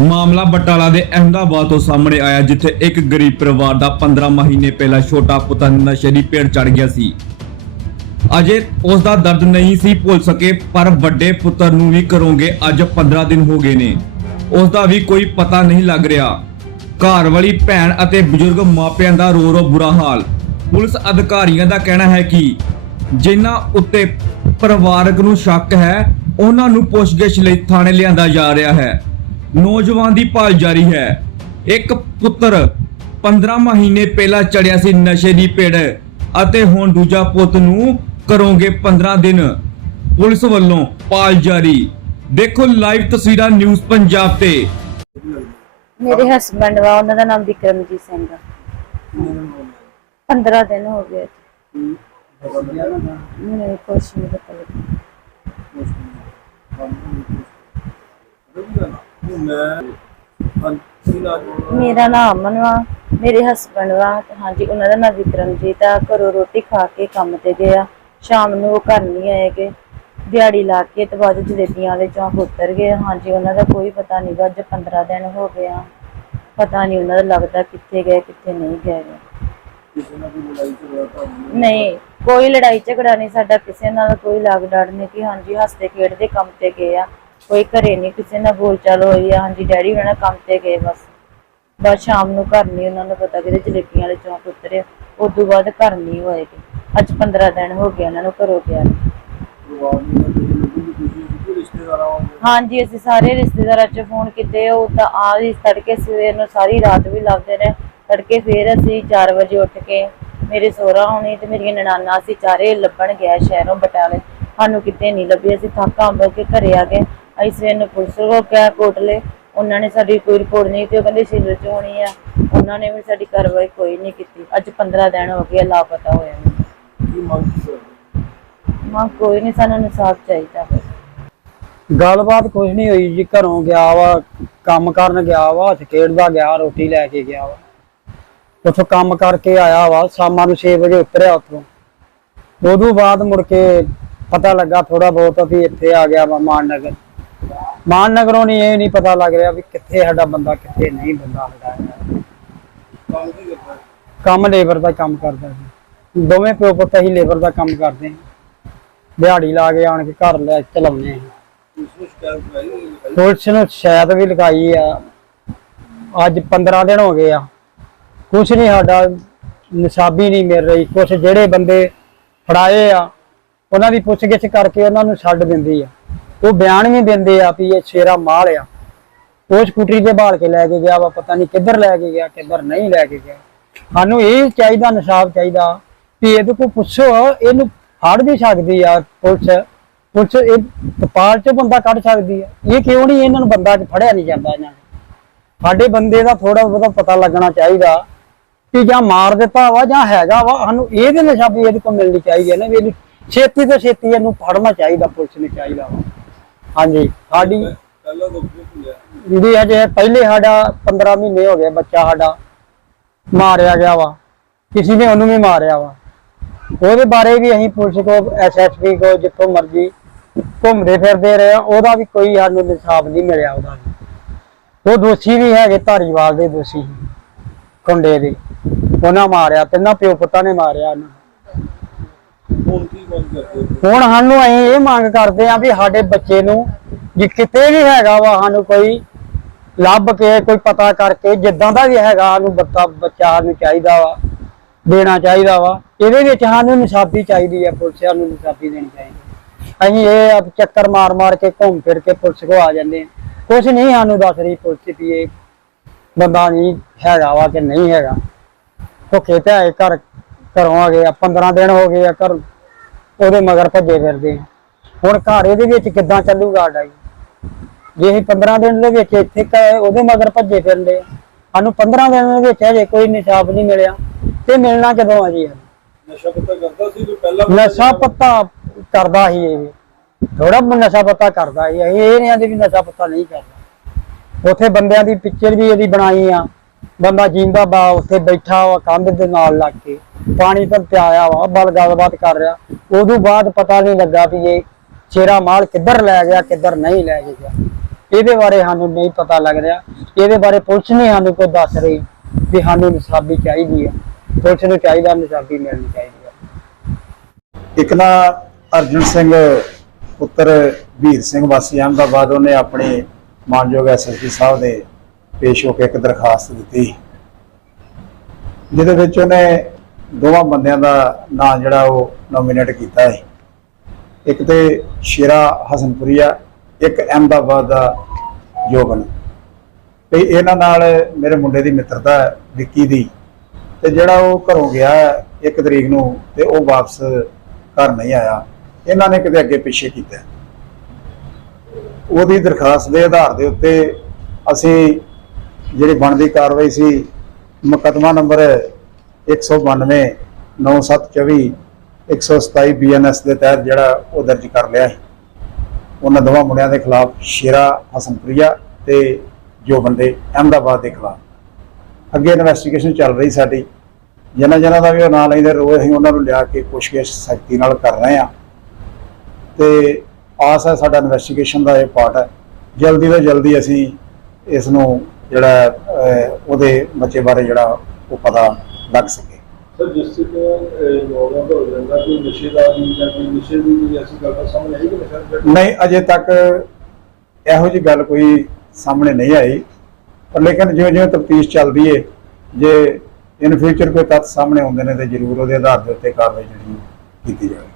ਮਾਮਲਾ ਬਟਾਲਾ ਦੇ ਅਹਿਮਦਾਬਾਦ ਤੋਂ ਸਾਹਮਣੇ ਆਇਆ, ਜਿੱਥੇ ਇੱਕ ਗਰੀਬ ਪਰਿਵਾਰ ਦਾ 15 ਮਹੀਨੇ ਪਹਿਲਾਂ ਛੋਟਾ ਪੁੱਤਰ ਨਸ਼ੇ ਦੀ ਭੇਟ ਚੜ ਗਿਆ ਸੀ। ਅਜੇ ਉਸ ਦਾ ਦਰਦ ਨਹੀਂ ਸੀ ਭੁੱਲ ਸਕੇ, ਪਰ ਵੱਡੇ ਪੁੱਤਰ ਨੂੰ ਵੀ ਕਰੋਗੇ ਅੱਜ 15 ਦਿਨ ਹੋ ਗਏ ਨੇ। ਉਸ ਦਾ ਵੀ ਕੋਈ ਪਤਾ ਨਹੀਂ ਲੱਗ ਰਿਹਾ। ਘਰ ਵਾਲੀ ਭੈਣ ਅਤੇ ਬਜ਼ੁਰਗ ਮਾਪਿਆਂ ਦਾ ਰੋ ਰੋ ਬੁਰਾ ਹਾਲ। ਪੁਲਿਸ ਅਧਿਕਾਰੀਆਂ ਦਾ ਕਹਿਣਾ ਹੈ ਕਿ ਜਿਨ੍ਹਾਂ ਉੱਤੇ ਪਰਿਵਾਰਕ ਨੂੰ ਸ਼ੱਕ ਹੈ, ਉਹਨਾਂ ਨੂੰ ਪੁੱਛਗਿੱਛ ਲਈ ਥਾਣੇ ਲਿਆਂਦਾ ਜਾ ਰਿਹਾ ਹੈ। ਨੌਜਵਾਨ ਦੀ ਭਾਲ ਜਾਰੀ ਹੈ। ਇੱਕ ਪੁੱਤਰ 15 ਮਹੀਨੇ ਪਹਿਲਾਂ ਚੜਿਆ ਸੀ ਨਸ਼ੇ ਦੀ ਪੇੜ ਅਤੇ ਹੁਣ ਦੂਜਾ ਪੁੱਤ ਨੂੰ ਕਰੋਗੇ 15 ਦਿਨ। ਪੁਲਿਸ ਵੱਲੋਂ ਭਾਲ ਜਾਰੀ। ਦੇਖੋ ਲਾਈਵ ਤਸਵੀਰਾਂ ਨਿਊਜ਼ ਪੰਜਾਬ ਤੇ। ਮੇਰੇ ਹਸਬੰਡ ਵਾ, ਉਹਨਾਂ ਦਾ ਨਾਮ ਵਿਕਰਮਜੀਤ ਸਿੰਘ ਆ। 15 ਦਿਨ ਹੋ ਗਏ ਮੈਨੂੰ ਕੁਛ ਨਹੀਂ ਪਤਾ ਲੱਗਾ ਮੇਰਾ ਨਾਮ ਅਮਨ ਵਾ ਮੇਰੇ ਹਸਬੰਡ ਵਾ। ਹਾਂਜੀ, ਉਹਨਾਂ ਦਾ ਨਾਮ ਵਿਕਰਮਜੀਤ ਆ। ਘਰੋਂ ਰੋਟੀ ਖਾ ਕੇ ਕੰਮ ਤੇ ਗਿਆ ਸ਼ਾਮ ਨੂੰ ਉਹ ਘਰ ਨਹੀਂ ਆਏਗੇ ਦਿਹਾੜੀ ਲਾ ਕੇ ਤੇ ਬਾਅਦ ਜਲੇਬੀਆਂ ਵਾਲੇ ਚੌਂਕ ਉਤਰ ਗਏ। ਹਾਂਜੀ, ਉਹਨਾਂ ਦਾ ਕੋਈ ਪਤਾ ਨਹੀਂ ਅੱਜ 15 ਦਿਨ ਹੋ ਗਏ ਆ। ਪਤਾ ਨਹੀਂ ਉਹਨਾਂ ਦਾ ਲੱਗਦਾ ਕਿੱਥੇ ਗਏ, ਕਿੱਥੇ ਨਹੀਂ ਗਏ। ਨਹੀਂ, ਕੋਈ ਲੜਾਈ ਝਗੜਾ ਨਹੀਂ, ਸਾਡਾ ਕਿਸੇ ਨਾਲ ਕੋਈ ਲਾਗ ਡਾਟ ਨਹੀਂ। ਕਿ ਹਾਂਜੀ, ਹੱਸਦੇ ਖੇਡਦੇ ਕੰਮ ਤੇ ਗਏ ਆ। ਕੋਈ ਘਰੇ ਨਹੀਂ, ਕਿਸੇ ਨਾਲ ਬੋਲਚਾਲ ਹੋਈ ਆ। ਹਾਂਜੀ, ਡੈਡੀ ਉਹਨਾਂ ਕੰਮ ਤੇ ਗਏ ਬਸ। ਬਸ ਸ਼ਾਮ ਨੂੰ ਘਰ ਨਹੀਂ, ਉਹਨਾਂ ਨੂੰ ਪਤਾ ਕਿਤੇ ਜਲੇਬੀਆਂ ਵਾਲੇ ਚੌਂਕ ਉਤਰੇ ਉਸ ਤੋਂ ਬਾਅਦ ਘਰ ਨਹੀਂ ਹੋਏਗੇ ਅੱਜ 15 ਦਿਨ ਹੋ ਗਏ ਉਹਨਾਂ ਨੂੰ ਘਰੋਂ ਗਿਆ ਨੂੰ। ਹਾਂਜੀ, ਅਸੀਂ ਸਾਰੇ ਰਿਸ਼ਤੇਦਾਰਾਂ 'ਚ ਫੋਨ ਕੀਤੇ। ਉਹ ਤਾਂ ਆ ਹੀ ਤੜਕੇ, ਸਵੇਰ ਨੂੰ ਸਾਰੀ ਰਾਤ ਵੀ ਲੱਭਦੇ ਨੇ ਤੜਕੇ ਫੇਰ ਅਸੀਂ 4 ਵਜੇ ਉੱਠ ਕੇ ਮੇਰੇ ਸਹੁਰਾ ਹੋਣੀ ਤੇ ਮੇਰੀਆਂ ਨਨਾਨਾ ਅਸੀਂ ਚਾਰੇ ਲੱਭਣ ਗਿਆ ਸ਼ਹਿਰੋਂ ਬਟਾਲੇ। ਸਾਨੂੰ ਕਿਤੇ ਨਹੀਂ ਲੱਭੀ। ਅਸੀਂ ਥੱਕ ਅੰਬ ਕੇ ਘਰੇ ਆ ਗਏ। ਅਸੀਂ ਸਵੇਰ ਨੂੰ ਪੁਲਿਸ ਕੋਲ ਗਿਆ ਕੋਟਲੇ ਉਹਨਾਂ ਨੇ ਸਾਡੀ ਕੋਈ ਰਿਪੋਰਟ ਨਹੀਂ ਕੀਤੀ ਉਹ ਕਹਿੰਦੇ ਸਿਵਲ 'ਚ ਹੋਣੀ ਆ। ਉਹਨਾਂ ਨੇ ਵੀ ਸਾਡੀ ਕਾਰਵਾਈ ਕੋਈ ਨਹੀਂ ਕੀਤੀ। ਅੱਜ 15 ਦਿਨ ਹੋ ਗਏ ਲਾਪਤਾ ਹੋਇਆ ਨੂੰ। ਮਾਂ ਕੋਈ ਨਹੀਂ ਸਾਨੂੰ ਇਨਸਾਫ ਚਾਹੀਦਾ। ਬਸ ਗੱਲਬਾਤ ਕੁਝ ਨਹੀਂ ਹੋਈ ਜੀ ਘਰੋਂ ਗਿਆ ਵਾ ਕੰਮ ਕਰਨ ਗਿਆ ਵਾ ਹੱਥ ਖੇਡਦਾ ਗਿਆ ਰੋਟੀ ਲੈ ਕੇ ਗਿਆ ਵਾ। ਉੱਥੋਂ ਕੰਮ ਕਰਕੇ ਆਇਆ ਵਾ ਸ਼ਾਮਾਂ ਨੂੰ 6 ਵਜੇ ਉਤਰਿਆ ਉੱਥੋਂ। ਉਦੋਂ ਬਾਅਦ ਮੁੜ ਕੇ ਪਤਾ ਲੱਗਾ ਥੋੜਾ ਬਹੁਤ ਵੀ ਇੱਥੇ ਆ ਗਿਆ ਵਾ ਮਾਨਨਗਰ ਮਾਨਨਗਰੋਂ ਨਹੀਂ ਇਹ ਨਹੀਂ ਪਤਾ ਲੱਗ ਰਿਹਾ ਵੀ ਕਿੱਥੇ ਸਾਡਾ ਬੰਦਾ ਕਿੱਥੇ ਨਹੀਂ ਬੰਦਾ ਸਾਡਾ ਕੰਮ ਲੇਬਰ ਦਾ ਕੰਮ ਕਰਦਾ ਸੀ ਦੋਵੇਂ ਪਿਓ ਪੁੱਤ ਹੀ ਲੇਬਰ ਦਾ ਕੰਮ ਕਰਦੇ ਹਾਂ। ਦਿਹਾੜੀ ਲਾ ਕੇ ਆਣ ਕੇ ਘਰ ਲੈ ਚਲਾਉਂਦੇ ਹਾਂ। ਪੁਲਿਸ ਨੂੰ ਸ਼ਿਕਾਇਤ ਵੀ ਲਗਾਈ ਆ। ਅੱਜ 15 ਦਿਨ ਹੋ ਗਏ ਆ। ਕੁਛ ਨਹੀਂ ਸਾਡਾ ਨਿਸ਼ਾਬੀ ਨਹੀਂ ਮਿਲ ਰਹੀ। ਕੁਛ ਜਿਹੜੇ ਬੰਦੇ ਫੜਾਏ ਆ ਉਹਨਾਂ ਦੀ ਪੁੱਛਗਿੱਛ ਕਰਕੇ ਉਹਨਾਂ ਨੂੰ ਛੱਡ ਦਿੰਦੀ ਆ। ਉਹ ਬਿਆਨ ਵੀ ਦਿੰਦੇ ਆ ਵੀ ਇਹ ਸ਼ੇਰਾ ਮਾਲ ਆ। ਉਹ ਸਕੂਟਰੀ ਤੇ ਬਾਲ ਕੇ ਲੈ ਕੇ ਗਿਆ ਵਾ, ਪਤਾ ਨਹੀਂ ਕਿੱਧਰ ਲੈ ਕੇ ਗਿਆ, ਕਿੱਧਰ ਨਹੀਂ ਲੈ ਕੇ ਗਿਆ। ਸਾਨੂੰ ਇਹ ਚਾਹੀਦਾ, ਨਿਸ਼ਾਬ ਚਾਹੀਦਾ ਵੀ ਇਹਦੇ ਕੋਲ ਪੁੱਛੋ, ਇਹਨੂੰ ਫੜ ਵੀ ਸਕਦੀ ਆ ਪੁਲਿਸ। ਪੁਲਿਸ ਇਹ ਕਪਾਲ ਚ ਬੰਦਾ ਕੱਢ ਸਕਦੀ ਆ। ਇਹ ਕਿਉਂ ਨਹੀਂ ਇਹਨਾਂ ਨੂੰ ਬੰਦਾ ਚ ਫੜਿਆ ਨਹੀਂ ਜਾਂਦਾ ਇਹਨਾਂ ਨੂੰ? ਸਾਡੇ ਬੰਦੇ ਦਾ ਥੋੜਾ ਬਹੁਤਾ ਪਤਾ ਲੱਗਣਾ ਚਾਹੀਦਾ ਕਿ ਜਾਂ ਮਾਰ ਦਿੱਤਾ ਵਾ ਜਾਂ ਹੈਗਾ ਵਾ। ਸਾਨੂੰ ਇਹਦੇ ਨਿਸ਼ਾਬੀ ਇਹਦੇ ਕੋਲ ਮਿਲਣੀ ਚਾਹੀਦੀ ਹੈ ਨਾ ਵੀ ਇਹਨੂੰ ਛੇਤੀ ਤੋਂ ਛੇਤੀ ਇਹਨੂੰ ਫੜਨਾ ਚਾਹੀਦਾ, ਪੁਲਿਸ ਨੂੰ ਚਾਹੀਦਾ ਵਾ। ਹਾਂਜੀ ਸਾਡੀ ਜੀ ਹਜੇ ਪਹਿਲੇ ਸਾਡਾ 15 ਮਹੀਨੇ ਹੋ ਗਏ ਬੱਚਾ ਸਾਡਾ ਮਾਰਿਆ ਗਿਆ ਵਾ। ਕਿਸੇ ਨੇ ਉਹਨੂੰ ਵੀ ਮਾਰਿਆ ਵਾ। ਉਹਦੇ ਬਾਰੇ ਵੀ ਅਸੀਂ ਪੁਲਿਸ ਕੋ ਐਸਐਸਪੀ ਕੋ ਜਿੱਥੋਂ ਮਰਜ਼ੀ ਘੁੰਮਦੇ ਫਿਰਦੇ ਰਹੇ ਆ ਉਹਦਾ ਵੀ ਕੋਈ ਸਾਨੂੰ ਇਨਸਾਫ ਨਹੀਂ ਮਿਲਿਆ ਉਹਦਾ ਵੀ। ਉਹ ਦੋਸ਼ੀ ਵੀ ਹੈਗੇ ਧਾਰੀਵਾਲ ਦੇ ਦੋਸ਼ੀ। ਕੁੰਡੇ ਦੇ। ਉਹਨਾਂ ਮਾਰਿਆ ਤਿੰਨਾਂ ਪਿਓ ਪੁੱਤਾਂ ਨੇ ਮਾਰਿਆ ਉਹਨਾਂ ਹੁਣ ਸਾਨੂੰ ਅਸੀਂ ਇਹ ਮੰਗ ਕਰਦੇ ਆ ਵੀ ਸਾਡੇ ਬੱਚੇ ਨੂੰ ਜੇ ਕਿਤੇ ਵੀ ਹੈਗਾ ਵਾ ਸਾਨੂੰ ਕੋਈ ਲੱਭ ਕੇ ਕੋਈ ਪਤਾ ਕਰਕੇ ਜਿੱਦਾਂ ਦਾ ਵੀ ਹੈਗਾ ਸਾਨੂੰ ਬੱਚਾ ਬੱਚਾ ਨੂੰ ਚਾਹੀਦਾ ਵਾ, ਦੇਣਾ ਚਾਹੀਦਾ ਵਾ, ਇਹਦੇ ਵਿੱਚ ਸਾਨੂੰ ਨਿਸ਼ਾਬੀ ਚਾਹੀਦੀ ਹੈ, ਪੁਲਿਸ ਨੂੰ ਨਿਸ਼ਾਬੀ ਦੇਣੀ ਚਾਹੀਦੀ ਅਸੀਂ ਇਹ ਆ ਚੱਕਰ ਮਾਰ ਮਾਰ ਕੇ ਘੁੰਮ ਫਿਰ ਕੇ ਪੁਲਿਸ ਕੋ ਆ ਜਾਂਦੇ ਹਾਂ। ਕੁਝ ਨਹੀਂ ਸਾਨੂੰ ਦੱਸ ਰਹੀ ਪੁਲਿਸ ਵੀ ਇਹ ਬੰਦਾ ਨਹੀਂ ਹੈਗਾ ਵਾ ਕਿ ਨਹੀਂ ਹੈਗਾ। ਭੁੱਖੇ ਤੇ ਆਏ ਘਰ ਘਰੋਂ ਆ ਗਏ ਆ 15 ਦਿਨ ਹੋ ਗਏ ਆ ਘਰ ਉਹਦੇ ਮਗਰ ਭੱਜੇ ਫਿਰਦੇ ਆ। ਹੁਣ ਘਰ ਇਹਦੇ ਵਿੱਚ ਕਿੱਦਾਂ ਚੱਲੂਗਾ ਸਾਡਾ ਜੀ? ਜੇ ਅਸੀਂ 15 ਦਿਨ ਦੇ ਵਿੱਚ ਇੱਥੇ ਉਹਦੇ ਮਗਰ ਭੱਜੇ ਫਿਰਦੇ ਆ ਸਾਨੂੰ 15 ਦਿਨ ਦੇ ਵਿੱਚ ਹਜੇ ਕੋਈ ਨਿਸ਼ਾਬ ਨਹੀਂ ਮਿਲਿਆ ਤੇ ਮਿਲਣਾ ਕਦੋਂ ਆ ਜੀ? ਨਸ਼ਾ ਪੱਤਾ ਕਰਦਾ ਸੀ ਕੋਈ ਪਹਿਲਾਂ ਨਸ਼ਾ ਪੱਤਾ ਕਰਦਾ ਹੀ ਇਹ ਥੋੜਾ ਨਸ਼ਾ ਪੱਤਾ ਕਰਦਾ ਹੀ ਇਹ ਇਹ ਨਹੀਂ ਆਂਦੇ ਵੀ ਨਸ਼ਾ ਪੱਤਾ ਨਹੀਂ ਕਰਦਾ। ਉੱਥੇ ਬੰਦਿਆਂ ਦੀ ਪਿਕਚਰ ਵੀ ਇਹਦੀ ਬਣਾਈ ਆ ਬੰਦਾ ਜਿੰਦਾ ਬਾ ਉੱਥੇ ਬੈਠਾ ਵਾ ਕੰਧ ਦੇ ਨਾਲ ਲੱਗ ਕੇ। ਪਾਣੀ ਤੋਂ ਪਿਆਇਆ ਵਾ, ਬਲ ਗੱਲਬਾਤ ਕਰ ਰਿਹਾ। ਉਦੋਂ ਬਾਅਦ ਪਤਾ ਨਹੀਂ ਲੱਗਾ ਵੀ ਇਹ ਸ਼ੇਰਾ ਮਾਲ ਕਿੱਧਰ ਲੈ ਗਿਆ, ਕਿੱਧਰ ਨਹੀਂ ਲੈ ਗਿਆ। ਇਹਦੇ ਬਾਰੇ ਸਾਨੂੰ ਨਹੀਂ ਪਤਾ ਲੱਗ ਰਿਹਾ। ਇਹਦੇ ਬਾਰੇ ਪੁਲਿਸ ਨਹੀਂ ਸਾਨੂੰ ਕੋਈ ਦੱਸ ਰਹੀ ਵੀ ਸਾਨੂੰ ਨਿਸ਼ਾਬੀ ਚਾਹੀਦੀ ਹੈ। ਪੁਲਿਸ ਨੂੰ ਚਾਹੀਦਾ ਨਿਸ਼ਾਬੀ ਮਿਲਣੀ ਚਾਹੀਦੀ ਹੈ। ਇੱਕ ਨਾ ਅਰਜਨ ਸਿੰਘ, ਪੁੱਤਰ ਵੀਰ ਸਿੰਘ ਵਾਸੀ ਅਹਿਮਦਾਬਾਦ, ਉਹਨੇ ਆਪਣੇ ਮਾਨਯੋਗ ਐਸਐਸਪੀ ਸਾਹਿਬ ਦੇ ਪੇਸ਼ ਹੋ ਕੇ ਇੱਕ ਦਰਖਾਸਤ ਦਿੱਤੀ। ਜਿਹਦੇ ਵਿੱਚ ਉਹਨੇ ਦੋਵਾਂ ਬੰਦਿਆਂ ਦਾ ਨਾਂ ਜਿਹੜਾ ਉਹ ਨੋਮੀਨੇਟ ਕੀਤਾ ਹੈ ਇੱਕ ਤੇ ਸ਼ੇਰਾ ਹਸਨਪੁਰੀਆ, ਇੱਕ ਅਹਿਮਦਾਬਾਦ ਦਾ ਜੋਬਨ। ਤੇ ਇਹਨਾਂ ਨਾਲ ਮੇਰੇ ਮੁੰਡੇ ਦੀ ਮਿੱਤਰਤਾ ਵਿੱਕੀ ਦੀ। ਤੇ ਜਿਹੜਾ ਉਹ ਘਰੋਂ ਗਿਆ ਇੱਕ ਤਰੀਕ ਨੂੰ ਤੇ ਉਹ ਵਾਪਸ ਘਰ ਨਹੀਂ ਆਇਆ। ਇਹਨਾਂ ਨੇ ਕਿਤੇ ਅੱਗੇ ਪਿੱਛੇ ਕੀਤਾ ਉਹਦੀ ਦਰਖਾਸਤ ਦੇ ਆਧਾਰ ਦੇ ਉੱਤੇ ਅਸੀਂ ਜਿਹੜੀ ਬਣਦੀ ਕਾਰਵਾਈ ਸੀ, ਮੁਕੱਦਮਾ ਨੰਬਰ 192 9724 127 ਬੀਐਨਐਸ ਦੇ ਤਹਿਤ ਜਿਹੜਾ ਉਹ ਦਰਜ ਕਰ ਲਿਆ ਹੈ। ਉਹਨਾਂ ਦੋਵਾਂ ਮੁੰਡਿਆਂ ਦੇ ਖਿਲਾਫ ਸ਼ੇਰਾ ਹਸਨਪ੍ਰਿਆ ਤੇ ਜੋ ਬੰਦੇ ਅਹਿਮਦਾਬਾਦ ਦੇ ਖਿਲਾਫ। ਅੱਗੇ ਇਨਵੈਸਟੀਗੇਸ਼ਨ ਚੱਲ ਰਹੀ ਸਾਡੀ। ਜਿਨ੍ਹਾਂ ਜਿਨ੍ਹਾਂ ਦਾ ਵੀ ਉਹ ਨਾਂ ਲੈਂਦੇ ਰੋਜ਼ ਅਸੀਂ ਉਹਨਾਂ ਨੂੰ ਲਿਆ ਕੇ ਪੁੱਛਗਿੱਛ ਸਖਤੀ ਨਾਲ ਕਰ ਰਹੇ ਆ ਤੇ ਆਸ ਹੈ ਸਾਡਾ ਇਨਵੈਸਟੀਗੇਸ਼ਨ ਦਾ ਇਹ ਪਾਰਟ ਹੈ। ਜਲਦੀ ਤੋਂ ਜਲਦੀ ਅਸੀਂ ਇਸ ਨੂੰ ਜਿਹੜਾ ਉਹਦੇ ਬੱਚੇ ਬਾਰੇ ਜਿਹੜਾ ਉਹ ਪਤਾ ਲੱਗ ਸਕੇ। ਸਰ ਜਿਸ ਤੇ ਨੌਵਾਂ ਦਾ ਹੋ ਜਾਂਦਾ ਕੋਈ ਨਸ਼ੇ ਦਾ ਵੀ ਜਾਂ ਕੋਈ ਨਸ਼ੇ ਦੀ ਕੋਈ ਐਸੀ ਗੱਲ ਤਾਂ ਸਾਹਮਣੇ ਆਈ ਕਿ ਨਸ਼ਾ ਜਿਹੜਾ ਨਹੀਂ ਅਜੇ ਤੱਕ ਇਹੋ ਜੀ ਗੱਲ ਕੋਈ ਸਾਹਮਣੇ ਨਹੀਂ ਆਈ। ਪਰ ਲੇਕਿਨ ਜਿਵੇਂ ਜਿਵੇਂ ਤਫਤੀਸ਼ ਚੱਲਦੀ ਏ ਜੇ ਇਨ ਫਿਊਚਰ ਕੋਈ ਤੱਥ ਸਾਹਮਣੇ ਆਉਂਦੇ ਨੇ ਤੇ ਜ਼ਰੂਰ ਉਹਦੇ ਆਧਾਰ ਦੇ ਉੱਤੇ ਕਾਰਵਾਈ ਜਿਹੜੀ ਕੀਤੀ ਜਾਵੇ।